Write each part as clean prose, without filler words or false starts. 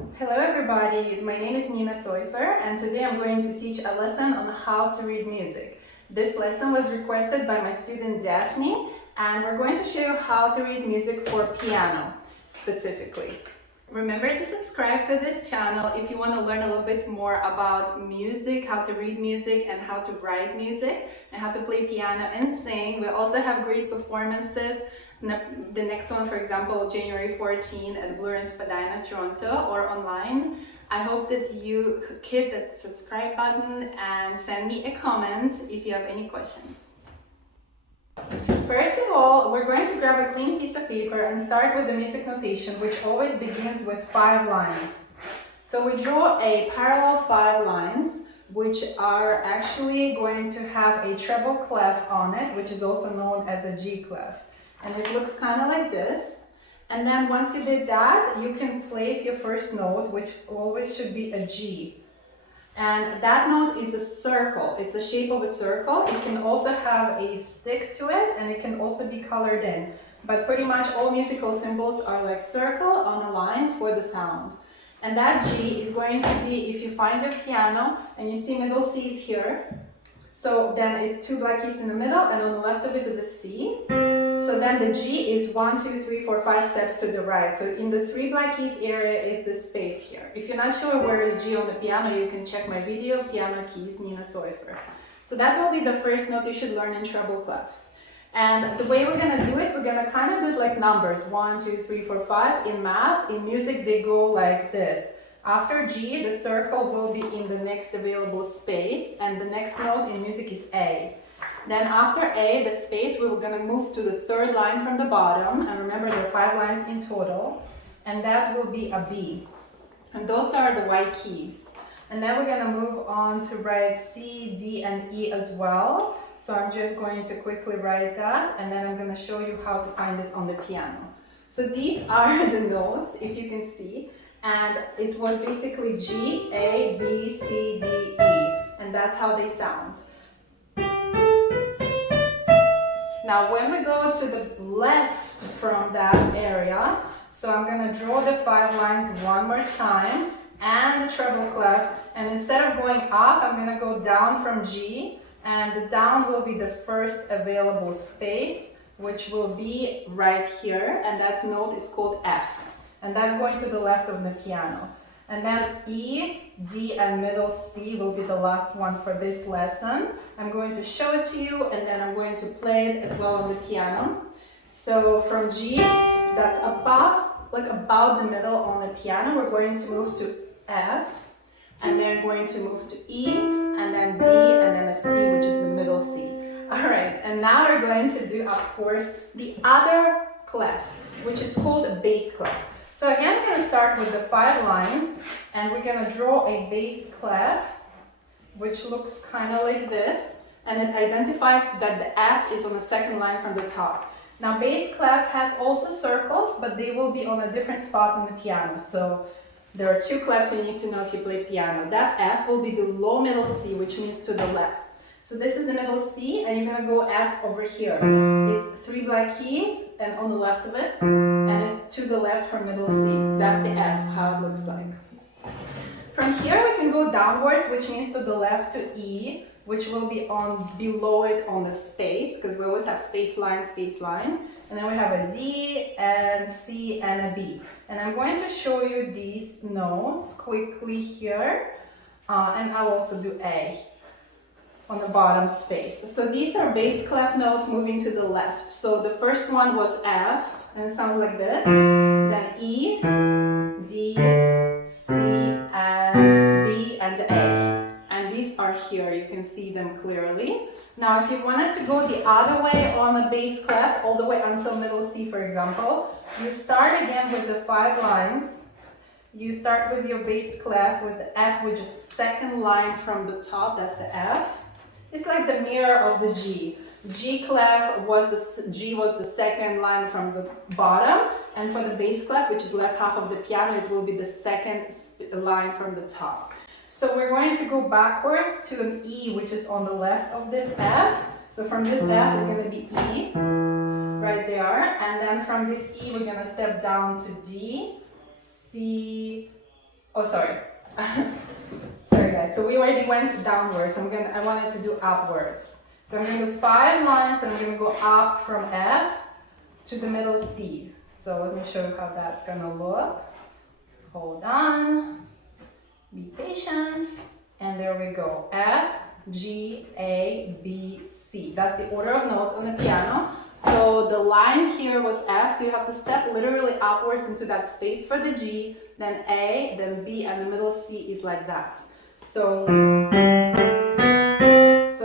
Hello everybody, my name is Soyfer and today I'm going to teach a lesson on how to read music. This lesson was requested by my student Daphne and we're going to show you how to read music for piano specifically. Remember to subscribe to this channel if you want to learn a little bit more about music, how to read music and how to write music and how to play piano and sing. We also have great performances. The next one, for example, January 14 at Blur and Spadina, Toronto, or online. I hope that you hit that subscribe button and send me a comment if you have any questions. First of all, we're going to grab a clean piece of paper and start with the music notation, which always begins with 5 lines. So we draw a parallel 5 lines, which are actually going to have a treble clef on it, which is also known as a G clef. And it looks kind of like this. And then once you did that, you can place your first note, which always should be a G. And that note is a circle. It's the shape of a circle. It can also have a stick to it, and it can also be colored in. But pretty much all musical symbols are like circle on a line for the sound. And that G is going to be, if you find your piano and you see middle C's here, so then it's 2 black keys in the middle, and on the left of it is a C. So then the G is 1, 2, 3, 4, 5 steps to the right. So in the 3 black keys area is this space here. If you're not sure where is G on the piano, you can check my video, Piano Keys, Nina Soyfer. So that will be the first note you should learn in treble clef. And the way we're going to do it, we're going to kind of do it like numbers. 1, 2, 3, 4, 5. In math, in music, they go like this. After G, the circle will be in the next available space, and the next note in music is A. Then after A, the space, we're going to move to the 3rd line from the bottom, and remember there are 5 lines in total, and that will be a B. And those are the white keys. And then we're going to move on to write C, D, and E as well. So I'm just going to quickly write that, and then I'm going to show you how to find it on the piano. So these are the notes, if you can see. And it was basically G, A, B, C, D, E. And that's how they sound. Now when we go to the left from that area, so I'm going to draw the 5 lines one more time and the treble clef. And instead of going up, I'm going to go down from G. And the down will be the first available space, which will be right here. And that note is called F. And that's going to the left of the piano. And then E, D, and middle C will be the last one for this lesson. I'm going to show it to you, and then I'm going to play it as well on the piano. So from G, that's about the middle on the piano. We're going to move to F, and then going to move to E, and then D, and then a C, which is the middle C. All right, and now we're going to do, of course, the other clef, which is called a bass clef. So again, we're going to start with the 5 lines, and we're going to draw a bass clef, which looks kind of like this, and it identifies that the F is on the 2nd line from the top. Now, bass clef has also circles, but they will be on a different spot on the piano. So there are 2 clefs you need to know if you play piano. That F will be below middle C, which means to the left. So this is the middle C, and you're going to go F over here. It's 3 black keys, and on the left of it, and it's to the left from middle C. That's the F, how it looks like. From here, we can go downwards, which means to the left to E, which will be on below it on the space, because we always have space line. And then we have a D, and C, and a B. And I'm going to show you these notes quickly here, and I'll also do A on the bottom space. So these are bass clef notes moving to the left. So the first one was F, and it sounds like this. Then E, D, C, and B, and A. And these are here, you can see them clearly. Now if you wanted to go the other way on the bass clef, all the way until middle C, for example, you start again with the 5 lines. You start with your bass clef with the F, which is 2nd line from the top, that's the F. It's like the mirror of the G. G clef was the 2nd line from the bottom, and for the bass clef, which is left half of the piano, it will be the 2nd line from the top. So we're going to go backwards to an E, which is on the left of this F. So from this F is going to be E, right there, and then from this E we're going to step down to D, C, Oh, sorry. Sorry guys, so we already went downwards, so I wanted to do upwards. So I'm going to do 5 lines and I'm going to go up from F to the middle C. So let me show you how that's going to look. Hold on, be patient, and there we go. F, G, A, B, C. That's the order of notes on the piano. So the line here was F, so you have to step literally upwards into that space for the G, then A, then B, and the middle C is like that. So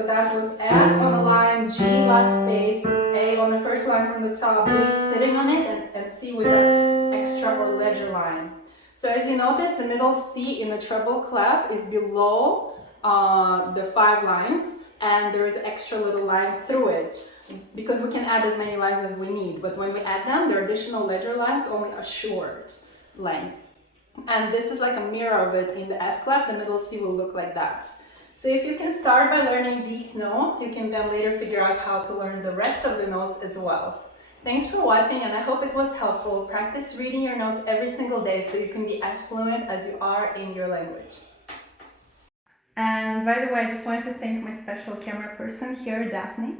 that was F on the line, G last space, A on the first line from the top, B sitting on it, and C with the extra or ledger line. So as you notice, the middle C in the treble clef is below the 5 lines, and there is an extra little line through it, because we can add as many lines as we need, but when we add them, there are additional ledger lines only a short length. And this is like a mirror of it in the F clef. The middle C will look like that. So if you can start by learning these notes, you can then later figure out how to learn the rest of the notes as well. Thanks for watching, and I hope it was helpful. Practice reading your notes every single day so you can be as fluent as you are in your language. And by the way, I just wanted to thank my special camera person here, Daphne.